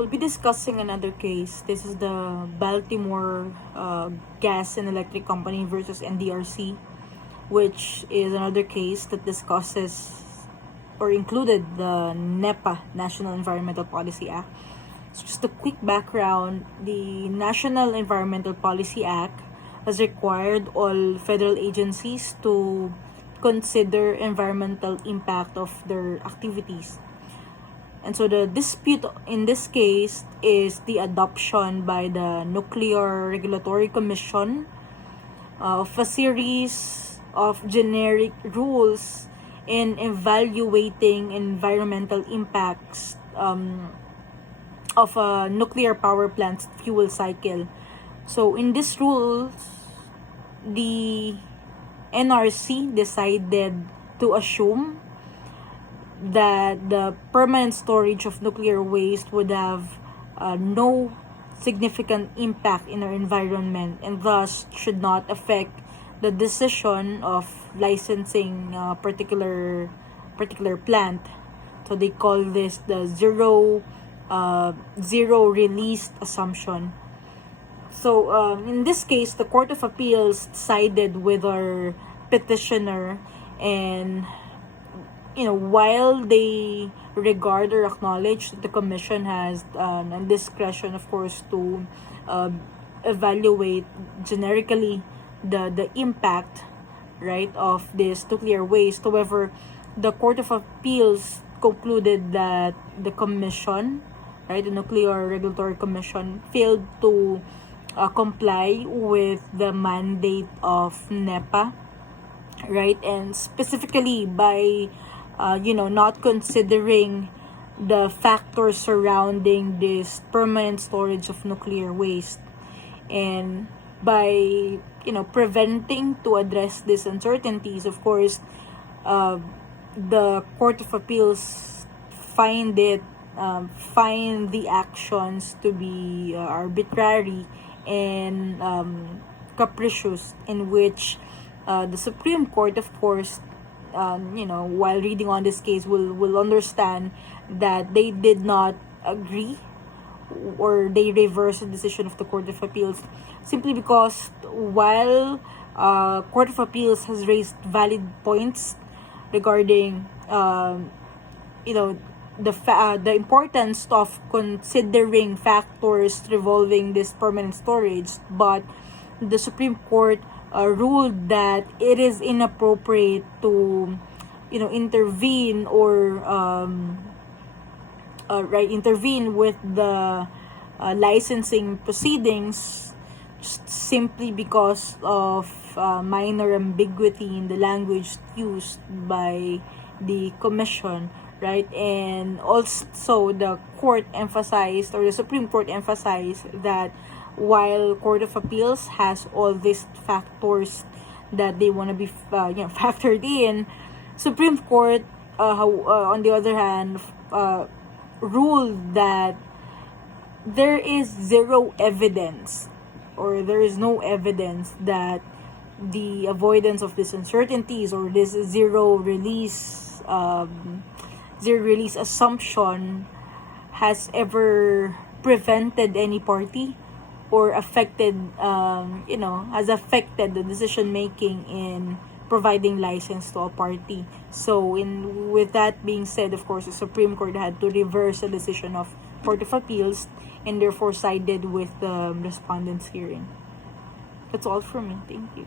We'll be discussing another case. This is the Baltimore Gas and Electric Company versus NDRC, which is another case that discusses or included the NEPA, National Environmental Policy Act. So just a quick background, the National Environmental Policy Act has required all federal agencies to consider environmental impact of their activities. And so the dispute in this case is the adoption by the Nuclear Regulatory Commission of a series of generic rules in evaluating environmental impacts of a nuclear power plant's fuel cycle. So in these rules, the NRC decided to assume that the permanent storage of nuclear waste would have no significant impact in our environment and thus should not affect the decision of licensing a particular plant. So they call this the zero release assumption. So in this case, the Court of Appeals sided with our petitioner, and while they regard or acknowledge that the commission has a discretion, of course, to evaluate generically the impact, right, of this nuclear waste. However, the Court of Appeals concluded that the commission, right, the Nuclear Regulatory Commission, failed to comply with the mandate of NEPA, right, and specifically by not considering the factors surrounding this permanent storage of nuclear waste, and by preventing to address these uncertainties. Of course, the Court of Appeals find the actions to be arbitrary and capricious, in which the Supreme Court, of course, while reading on this case, will understand that they did not agree or they reversed the decision of the Court of Appeals, simply because while Court of Appeals has raised valid points regarding the importance of considering factors revolving this permanent storage, but the Supreme Court ruled that it is inappropriate to intervene or intervene with the licensing proceedings, just simply because of minor ambiguity in the language used by the commission, right? And also the Supreme Court emphasized that while Court of Appeals has all these factors that they want to be factored in, Supreme Court on the other hand ruled that there is zero evidence, or there is no evidence, that the avoidance of these uncertainties or this zero release assumption has ever prevented any party or affected has affected the decision making in providing license to a party. So with that being said, of course, the Supreme Court had to reverse the decision of Court of Appeals and therefore sided with the respondents' hearing. That's all from me. Thank you.